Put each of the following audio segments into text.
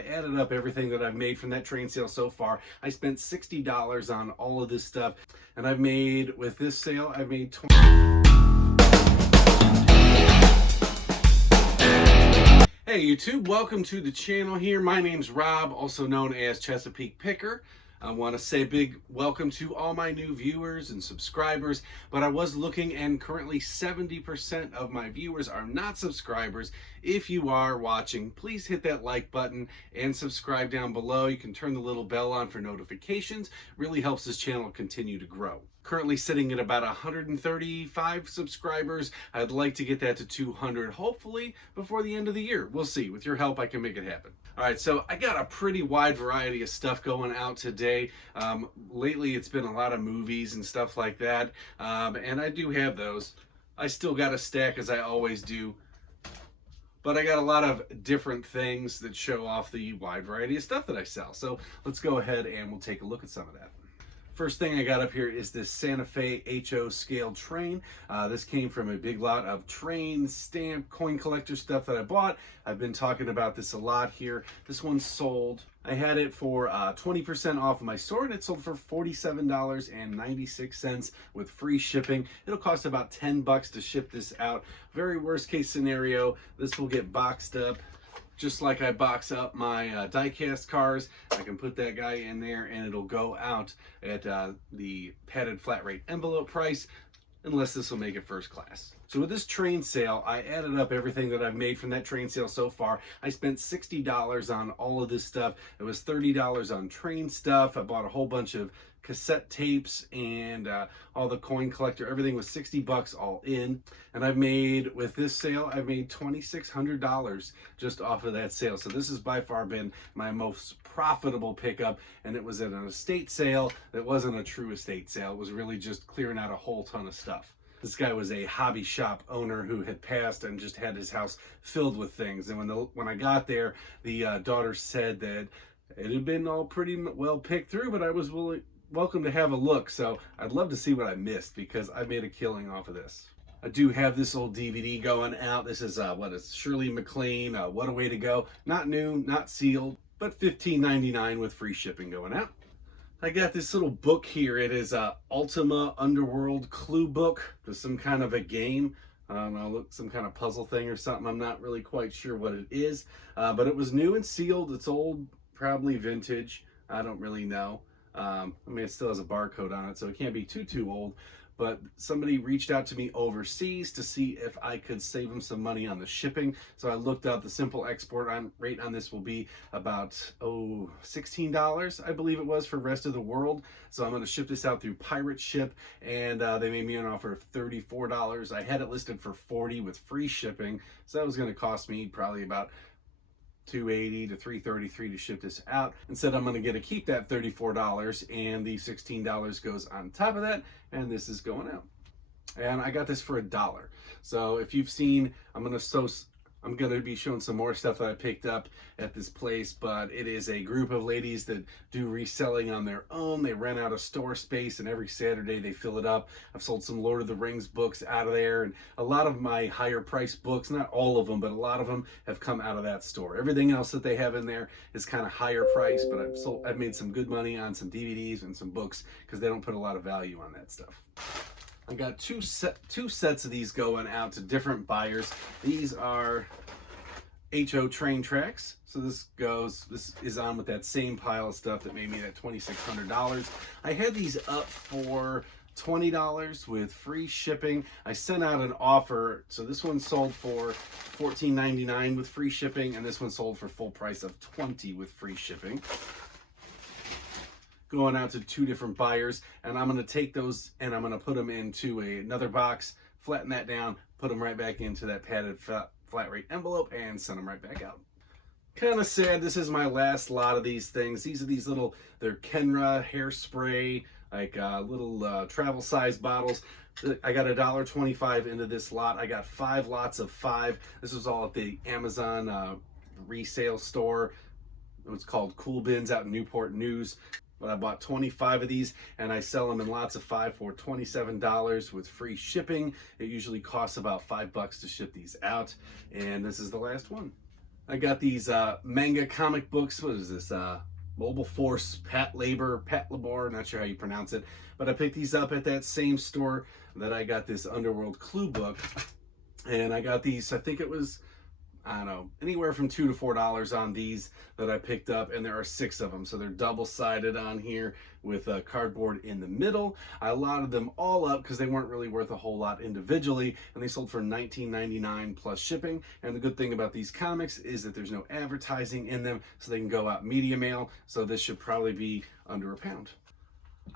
I added up everything that I've made from that train sale so far. I spent $60 on all of this stuff, and I've made, with this sale, I've made Hey YouTube, welcome to the channel here. My name's Rob, also known as Chesapeake Picker. I want to say a big welcome to all my new viewers and subscribers, but I was looking and currently 70% of my viewers are not subscribers. If you are watching, please hit that like button and subscribe down below. You can turn the little bell on for notifications. It really helps this channel continue to grow. Currently sitting at about 135 subscribers. I'd like to get that to 200, hopefully before the end of the year. We'll see. With your help, I can make it happen. All right, so I got a pretty wide variety of stuff going out today. Lately, it's been a lot of movies and stuff like that, and I do have those. I still got a stack, as I always do, but I got a lot of different things that show off the wide variety of stuff that I sell. So let's go ahead and we'll take a look at some of that. First thing I got up here is this Santa Fe HO scale train. This came from a big lot of train, stamp, coin collector stuff that I bought. I've been talking about this a lot here. This one sold. I had it for 20% off of my store, and it sold for $47.96 with free shipping. It'll cost about $10 to ship this out. Very worst case scenario, this will get boxed up. Just like I box up my die-cast cars, I can put that guy in there and it'll go out at the padded flat rate envelope price, unless this will make it first class. So with this train sale, I added up everything that I've made from that train sale so far. I spent $60 on all of this stuff. It was $30 on train stuff. I bought a whole bunch of cassette tapes and all the coin collector. Everything was $60 all in. And I've made, with this sale, I've made $2,600 just off of that sale. So this has by far been my most profitable pickup, and it was at an estate sale that wasn't a true estate sale. It was really just clearing out a whole ton of stuff. This guy was a hobby shop owner who had passed and just had his house filled with things. And when I got there, the daughter said that it had been all pretty well picked through, but I was welcome to have a look. So I'd love to see what I missed, because I made a killing off of this. I do have this old DVD going out. This is what is Shirley MacLaine, What a Way to Go. Not new, not sealed, but $15.99 with free shipping going out. I got this little book here. It is Ultima Underworld clue book for some kind of a game. I don't know, some kind of puzzle thing or something. I'm not really quite sure what it is, but it was new and sealed. It's old, probably vintage. I don't really know. I mean, it still has a barcode on it, so it can't be too old. But somebody reached out to me overseas to see if I could save them some money on the shipping. So I looked up the simple export rate on this will be about $16, I believe it was, for the rest of the world. So I'm going to ship this out through Pirate Ship, and they made me an offer of $34. I had it listed for $40 with free shipping, so that was going to cost me probably about $280 to $333 to ship this out. Instead, I'm going to keep that $34, and the $16 goes on top of that, and this is going out. And I got this for $1. So if you've seen, I'm going to be showing some more stuff that I picked up at this place, but it is a group of ladies that do reselling on their own. They rent out a store space, and every Saturday they fill it up. I've sold some Lord of the Rings books out of there, and a lot of my higher priced books, not all of them, but a lot of them have come out of that store. Everything else that they have in there is kind of higher price, but I've made some good money on some DVDs and some books, because they don't put a lot of value on that stuff. I got two sets of these going out to different buyers. These are HO train tracks. So this is on with that same pile of stuff that made me that $2,600. I had these up for $20 with free shipping. I sent out an offer. So this one sold for $14.99 with free shipping, and this one sold for full price of $20 with free shipping. Going out to two different buyers, and I'm going to take those and I'm going to put them into another box, flatten that down, put them right back into that padded flat rate envelope, and send them right back out. Kind of sad, this is my last lot of these things. These are they're Kenra hairspray, like little travel size bottles. I got $1.25 into this lot. I got 5 lots of 5. This was all at the Amazon resale store. It was called Cool Bins out in Newport News. But I bought 25 of these, and I sell them in lots of 5 for $27 with free shipping. It usually costs about $5 to ship these out, and this is the last one. I got these manga comic books. What is this? Mobile Force, Pat Labor, not sure how you pronounce it. But I picked these up at that same store that I got this Underworld Clue book. And I got these, I think it was, I don't know, anywhere from $2 to $4 on these that I picked up, and there are 6 of them. So they're double-sided on here with cardboard in the middle. I allotted them all up because they weren't really worth a whole lot individually, and they sold for $19.99 plus shipping. And the good thing about these comics is that there's no advertising in them, so they can go out media mail. So this should probably be under £1.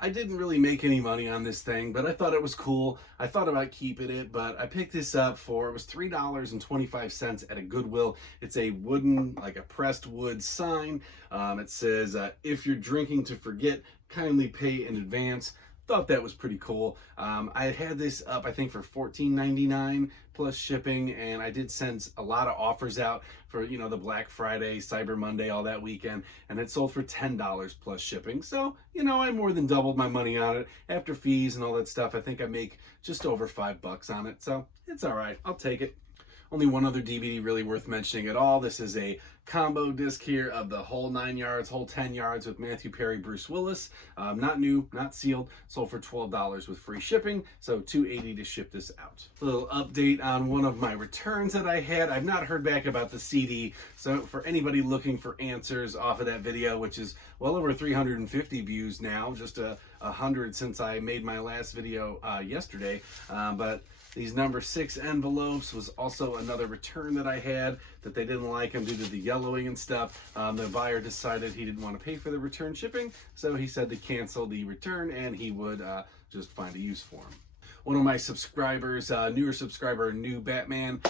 I didn't really make any money on this thing, but I thought it was cool. I thought about keeping it, but I picked this up for, it was $3.25 at a Goodwill. It's a wooden, like a pressed wood sign. It says, if you're drinking to forget, kindly pay in advance. Thought that was pretty cool. I had this up, I think, for $14.99 plus shipping, and I did send a lot of offers out for, you know, the Black Friday, Cyber Monday, all that weekend, and it sold for $10 plus shipping. So, you know, I more than doubled my money on it. After fees and all that stuff, I think I make just over $5 on it, so it's all right. I'll take it. Only one other DVD really worth mentioning at all. This is a combo disc here of the whole 9 yards, whole 10 yards with Matthew Perry, Bruce Willis. Not new, not sealed, sold for $12 with free shipping, so $2.80 to ship this out. A little update on one of my returns that I had. I've not heard back about the CD, so for anybody looking for answers off of that video, which is well over 350 views now, just 100 since I made my last video yesterday, but these number 6 envelopes was also another return that I had that they didn't like them due to the yellowing and stuff. The buyer decided he didn't want to pay for the return shipping, so he said to cancel the return and he would just find a use for them. One of my subscribers, newer subscriber, New Batman,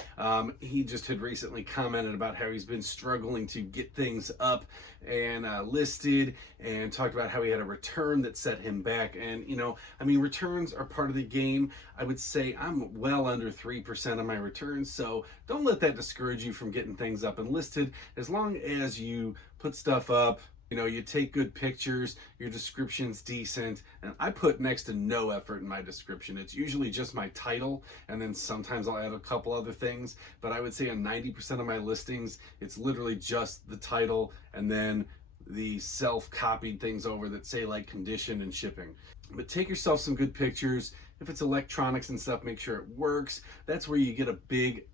he just had recently commented about how he's been struggling to get things up and listed, and talked about how he had a return that set him back. And, you know, I mean, returns are part of the game. I would say I'm well under 3% of my returns, so don't let that discourage you from getting things up and listed. As long as you put stuff up, you know, you take good pictures, your description's decent, and I put next to no effort in my description. It's usually just my title, and then sometimes I'll add a couple other things, but I would say on 90% of my listings, it's literally just the title and then the self-copied things over that say like condition and shipping. But take yourself some good pictures. If it's electronics and stuff, make sure it works. That's where you get a big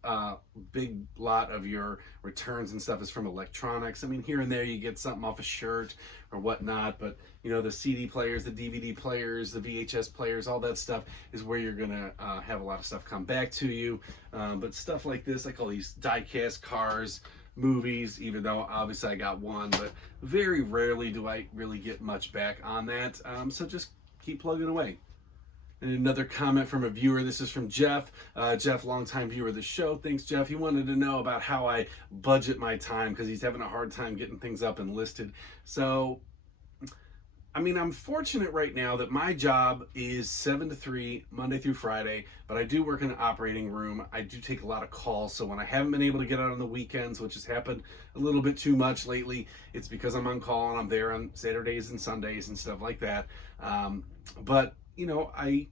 lot of your returns and stuff is from electronics. I mean, here and there you get something off a shirt or whatnot, but you know, the CD players, the DVD players, the VHS players, all that stuff is where you're gonna have a lot of stuff come back to you. But stuff like this, I call these die-cast cars, movies, even though obviously I got one, but very rarely do I really get much back on that. So just keep plugging away. And another comment from a viewer. This is from Jeff. Jeff, longtime viewer of the show. Thanks, Jeff. He wanted to know about how I budget my time because he's having a hard time getting things up and listed. So, I mean, I'm fortunate right now that my job is 7 to 3, Monday through Friday, but I do work in an operating room. I do take a lot of calls, so when I haven't been able to get out on the weekends, which has happened a little bit too much lately, it's because I'm on call and I'm there on Saturdays and Sundays and stuff like that. But you know, I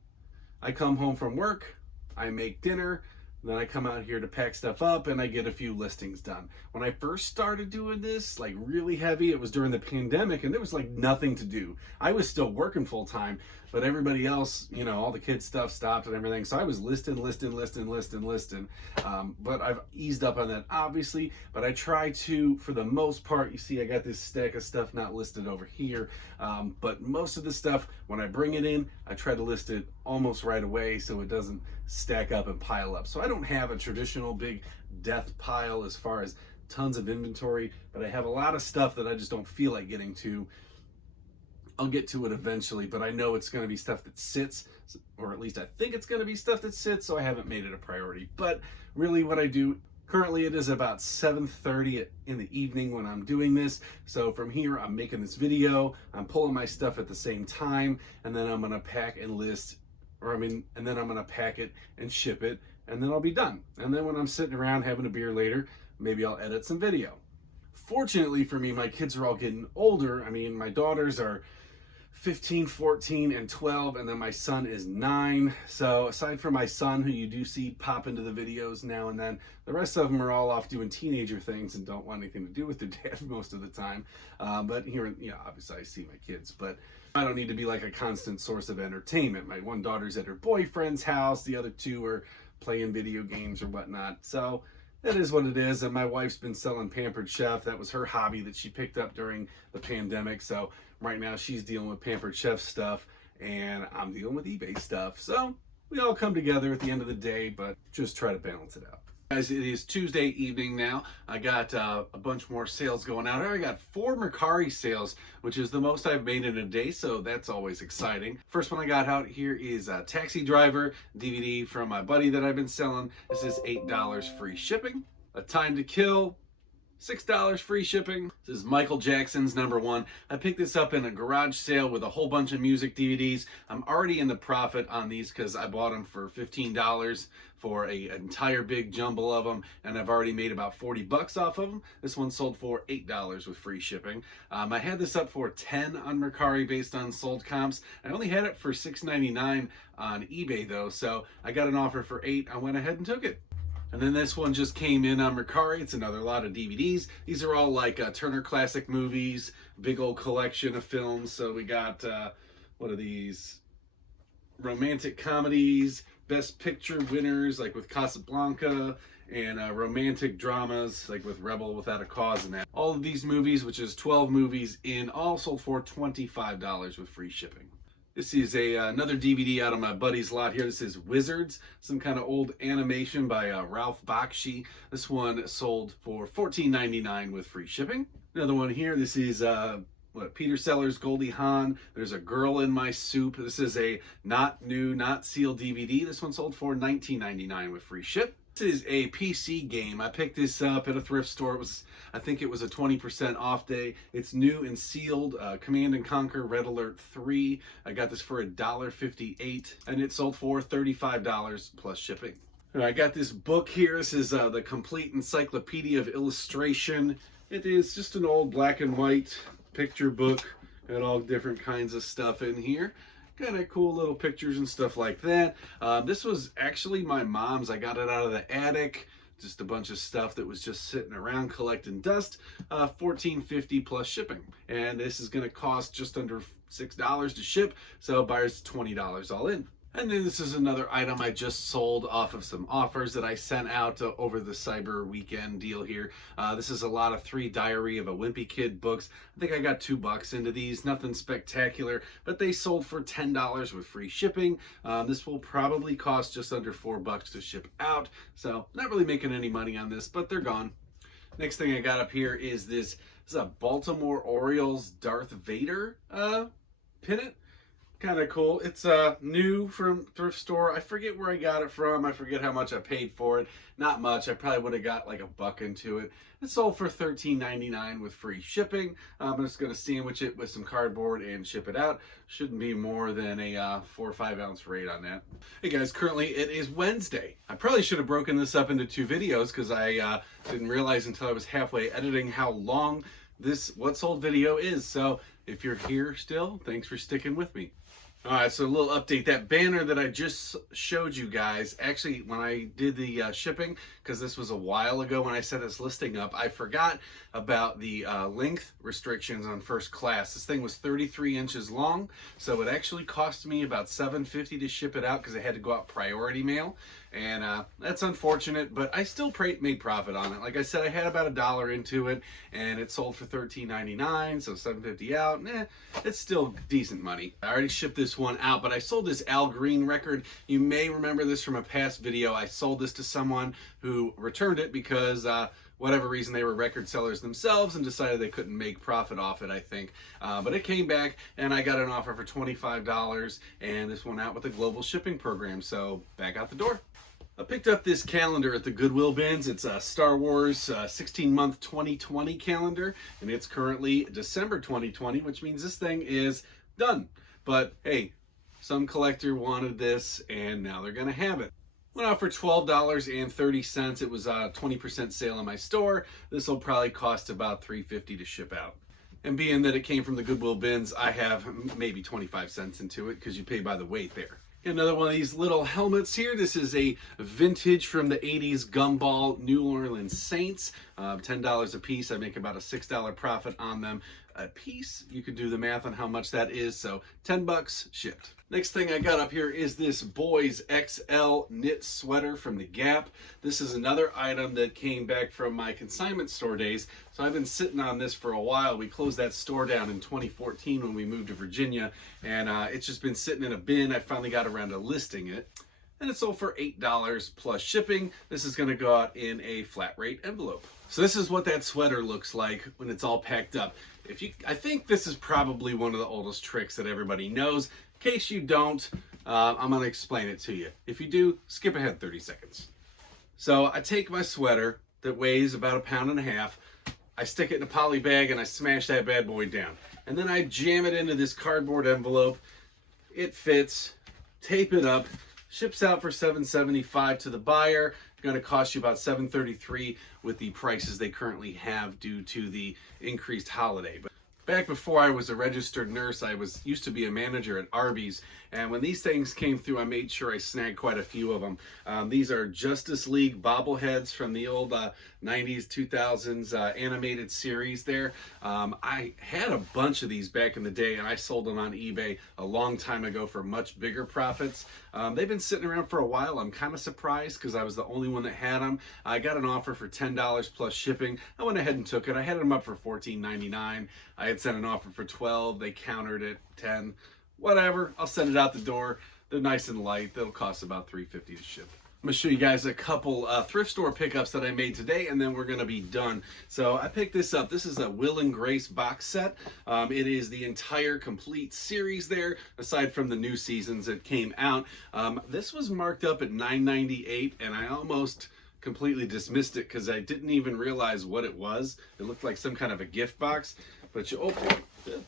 come home from work, I make dinner, then I come out here to pack stuff up and I get a few listings done. When I first started doing this, like really heavy, it was during the pandemic and there was like nothing to do. I was still working full time, but everybody else, you know, all the kids stuff stopped and everything. So I was listing. But I've eased up on that obviously, but I try to, for the most part, you see I got this stack of stuff not listed over here. But most of the stuff, when I bring it in, I try to list it almost right away so it doesn't stack up and pile up. So I don't have a traditional big death pile as far as tons of inventory, but I have a lot of stuff that I just don't feel like getting to. I'll get to it eventually, but I know it's going to be stuff that sits, or at least I think it's going to be stuff that sits, so I haven't made it a priority. But really what I do, currently it is about 7:30 in the evening when I'm doing this. So from here, I'm making this video, I'm pulling my stuff at the same time, and then I'm going to pack and list, and then I'm going to pack it and ship it, and then I'll be done. And then when I'm sitting around having a beer later, maybe I'll edit some video. Fortunately for me, my kids are all getting older. I mean, my daughters are 15, 14, and 12, and then my son is 9. So aside from my son, who you do see pop into the videos now and then, the rest of them are all off doing teenager things and don't want anything to do with their dad most of the time. But here, obviously I see my kids, but I don't need to be like a constant source of entertainment. My one daughter's at her boyfriend's house, the other two are playing video games or whatnot. So it is what it is, and my wife's been selling Pampered Chef. That was her hobby that she picked up during the pandemic. So right now she's dealing with Pampered Chef stuff, and I'm dealing with eBay stuff. So we all come together at the end of the day, but just try to balance it out. Guys, it is Tuesday evening now. I got a bunch more sales going out. I already got 4 Mercari sales, which is the most I've made in a day, so that's always exciting. First one I got out here is a Taxi Driver DVD from my buddy that I've been selling. This is $8 free shipping. A Time to Kill, $6 free shipping. This is Michael Jackson's #1. I picked this up in a garage sale with a whole bunch of music DVDs. I'm already in the profit on these because I bought them for $15 for an entire big jumble of them, and I've already made about 40 bucks off of them. This one sold for $8 with free shipping. I had this up for 10 on Mercari based on sold comps. I only had it for $6.99 on eBay though, so I got an offer for 8. I went ahead and took it. And then this one just came in on Mercari. It's another lot of DVDs. These are all like Turner Classic Movies, big old collection of films. So we got, what are these? Romantic comedies, Best Picture winners, like with Casablanca, and romantic dramas, like with Rebel Without a Cause and that. All of these movies, which is 12 movies in all, sold for $25 with free shipping. This is another DVD out of my buddy's lot here. This is Wizards, some kind of old animation by Ralph Bakshi. This one sold for $14.99 with free shipping. Another one here, this is Peter Sellers' Goldie Hawn. There's a Girl in My Soup. This is a not new, not sealed DVD. This one sold for $19.99 with free ship. This is a PC game. I picked this up at a thrift store. I think it was a 20% off day. It's new and sealed. Command & Conquer Red Alert 3. I got this for $1.58, and it sold for $35 plus shipping. And I got this book here. This is the Complete Encyclopedia of Illustration. It is just an old black and white picture book. Got all different kinds of stuff in here. Kind of cool little pictures and stuff like that. This was actually my mom's. I got it out of the attic. Just a bunch of stuff that was just sitting around collecting dust. $14.50 plus shipping. And this is going to cost just under $6 to ship. So buyers $20 all in. And then this is another item I just sold off of some offers that I sent out over the Cyber Weekend deal here. This is a lot of 3 Diary of a Wimpy Kid books. I think I got $2 into these. Nothing spectacular, but they sold for $10 with free shipping. This will probably cost just under $4 to ship out. So not really making any money on this, but they're gone. Next thing I got up here is this. This is a Baltimore Orioles Darth Vader pennant. Kind of cool. It's new from thrift store. I forget where I got it from. I forget how much I paid for it. Not much. I probably would have got like $1 into it. It sold for $13.99 with free shipping. I'm just going to sandwich it with some cardboard and ship it out. Shouldn't be more than a 4 or 5 ounce rate on that. Hey guys, currently it is Wednesday. I probably should have broken this up into 2 videos because I didn't realize until I was halfway editing how long this What Sold video is. So if you're here still, thanks for sticking with me. All right, so a little update. That banner that I just showed you guys, actually, when I did the shipping, because this was a while ago when I set this listing up, I forgot about the length restrictions on first class. This thing was 33 inches long, so it actually cost me about $7.50 to ship it out because it had to go out priority mail. And that's unfortunate, but I still made profit on it. Like I said, I had about $1 into it, and it sold for $13.99, so $7.50 out. It's still decent money. I already shipped this one out, but I sold this Al Green record. You may remember this from a past video. I sold this to someone who returned it because whatever reason, they were record sellers themselves and decided they couldn't make profit off it, I think. But it came back, and I got an offer for $25, and this went out with a global shipping program, so back out the door. I picked up this calendar at the Goodwill bins. It's a Star Wars 16-month 2020 calendar, and it's currently December 2020, which means this thing is done. But hey, some collector wanted this, and now they're going to have it. Went out for $12.30. It was a 20% sale in my store. This will probably cost about $3.50 to ship out. And being that it came from the Goodwill bins, I have maybe 25 cents into it because you pay by the weight there. Another one of these little helmets here. This is a vintage from the 80s Gumball New Orleans Saints. $10 a piece. I make about a $6 profit on them a piece. You could do the math on how much that is. So 10 bucks shipped. Next thing I got up here is this boys XL knit sweater from the Gap. This is another item that came back from my consignment store days. So I've been sitting on this for a while. We closed that store down in 2014 when we moved to Virginia, and it's just been sitting in a bin. I finally got around to listing it, and it sold for $8 plus shipping. This is going to go out in a flat rate envelope. So this is what that sweater looks like when it's all packed up. I think this is probably one of the oldest tricks that everybody knows. In case you don't, I'm going to explain it to you. If you do, skip ahead 30 seconds. So I take my sweater that weighs about 1.5 pounds. I stick it in a poly bag and I smash that bad boy down. And then I jam it into this cardboard envelope. It fits, tape it up, ships out for $7.75 to the buyer. Going to cost you about $7.33 with the prices they currently have due to the increased holiday. But back before I was a registered nurse, I used to be a manager at Arby's, and when these things came through, I made sure I snagged quite a few of them. These are Justice League bobbleheads from the old 90s, 2000s animated series there. I had a bunch of these back in the day, and I sold them on eBay a long time ago for much bigger profits. They've been sitting around for a while. I'm kind of surprised because I was the only one that had them. I got an offer for $10 plus shipping. I went ahead and took it. I had them up for $14.99. I had sent an offer for $12. They countered it, $10. Whatever, I'll send it out the door. They're nice and light. They'll cost about $3.50 to ship. I'm going to show you guys a couple thrift store pickups that I made today, and then we're going to be done. So I picked this up. This is a Will and Grace box set. It is the entire complete series there, aside from the new seasons that came out. This was marked up at $9.98, and I almost completely dismissed it because I didn't even realize what it was. It looked like some kind of a gift box, but you open it.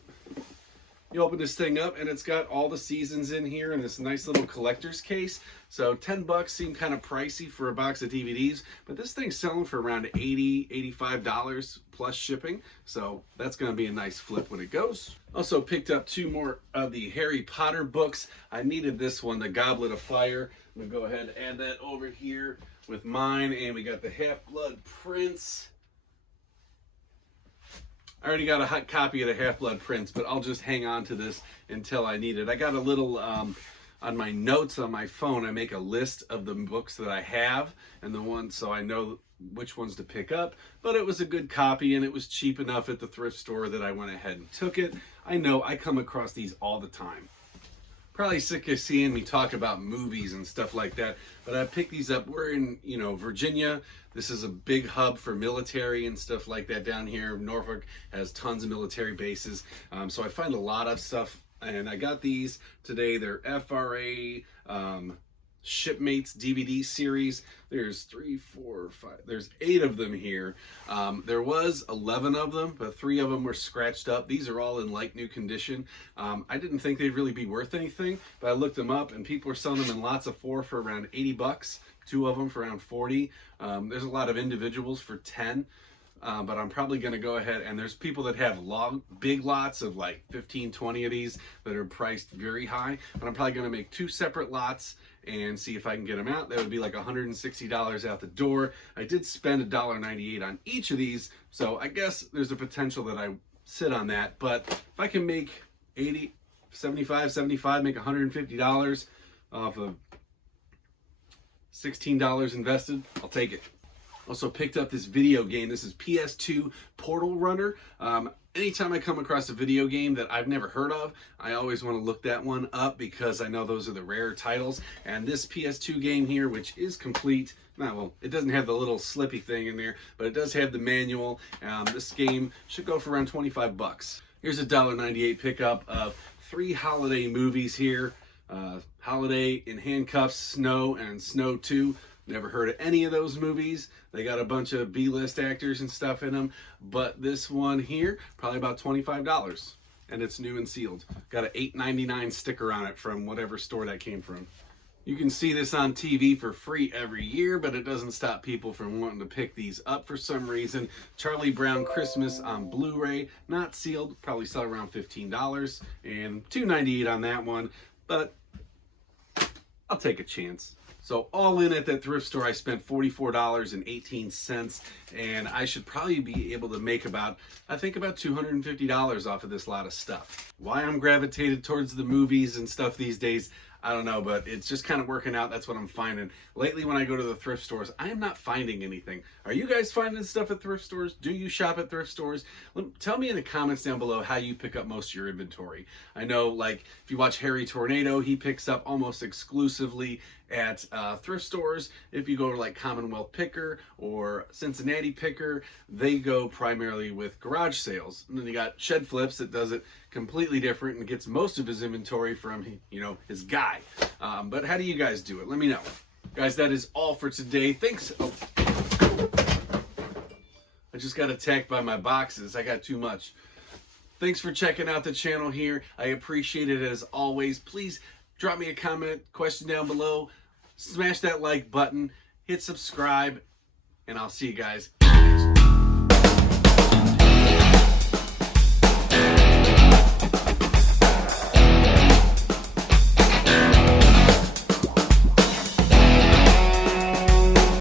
You open this thing up and it's got all the seasons in here in this nice little collector's case. So 10 bucks seemed kind of pricey for a box of DVDs, but this thing's selling for around $80, $85 plus shipping. So that's going to be a nice flip when it goes. Also picked up 2 more of the Harry Potter books. I needed this one, the Goblet of Fire. I'm going to go ahead and add that over here with mine. And we got the Half-Blood Prince. I already got a hot copy of the Half-Blood Prince, but I'll just hang on to this until I need it. I got a little, on my notes on my phone, I make a list of the books that I have and the ones so I know which ones to pick up. But it was a good copy and it was cheap enough at the thrift store that I went ahead and took it. I know I come across these all the time. Probably sick of seeing me talk about movies and stuff like that, but I picked these up. We're in, Virginia. This is a big hub for military and stuff like that down here. Norfolk has tons of military bases, so I find a lot of stuff, and I got these today. They're FRA Shipmates DVD series. There's 3, 4, 5. There's 8 of them here. There was 11 of them, but 3 of them were scratched up. These are all in like new condition. I didn't think they'd really be worth anything, but I looked them up and people are selling them in lots of 4 for around 80 bucks. 2 of them for around 40. There's a lot of individuals for 10. But I'm probably going to go ahead, and there's people that have big lots of like 15, 20 of these that are priced very high, but I'm probably going to make 2 separate lots and see if I can get them out. That would be like $160 out the door. I did spend $1.98 on each of these, so I guess there's a potential that I sit on that, but if I can make 80, 75, make $150 off of $16 invested, I'll take it. Also picked up this video game. This is PS2 Portal Runner. Anytime I come across a video game that I've never heard of, I always want to look that one up because I know those are the rare titles. And this PS2 game here, which is complete, it doesn't have the little slippy thing in there, but it does have the manual. This game should go for around 25 bucks. Here's a $1.98 pickup of 3 holiday movies here. Holiday in Handcuffs, Snow, and Snow 2. Never heard of any of those movies. They got a bunch of B-list actors and stuff in them. But this one here, probably about $25. And it's new and sealed. Got an $8.99 sticker on it from whatever store that came from. You can see this on TV for free every year, but it doesn't stop people from wanting to pick these up for some reason. Charlie Brown Christmas on Blu-ray, not sealed, probably sell around $15 and $2.98 on that one, but I'll take a chance. So all in at that thrift store, I spent $44.18, and I should probably be able to make about $250 off of this lot of stuff. Why I'm gravitated towards the movies and stuff these days, I don't know, but it's just kind of working out. That's what I'm finding. Lately, when I go to the thrift stores, I am not finding anything. Are you guys finding stuff at thrift stores? Do you shop at thrift stores? Tell me in the comments down below how you pick up most of your inventory. I know, like, if you watch Harry Tornado, he picks up almost exclusively at thrift stores. If you go to like Commonwealth Picker or Cincinnati Picker, they go primarily with garage sales. And then you got Shed Flips that does it completely different and gets most of his inventory from, you know, his guy. But how do you guys do it? Let me know. Guys, that is all for today. Thanks. Oh. I just got attacked by my boxes. I got too much. Thanks for checking out the channel here. I appreciate it as always. Please drop me a comment, question down below. Smash that like button, hit subscribe, and I'll see you guys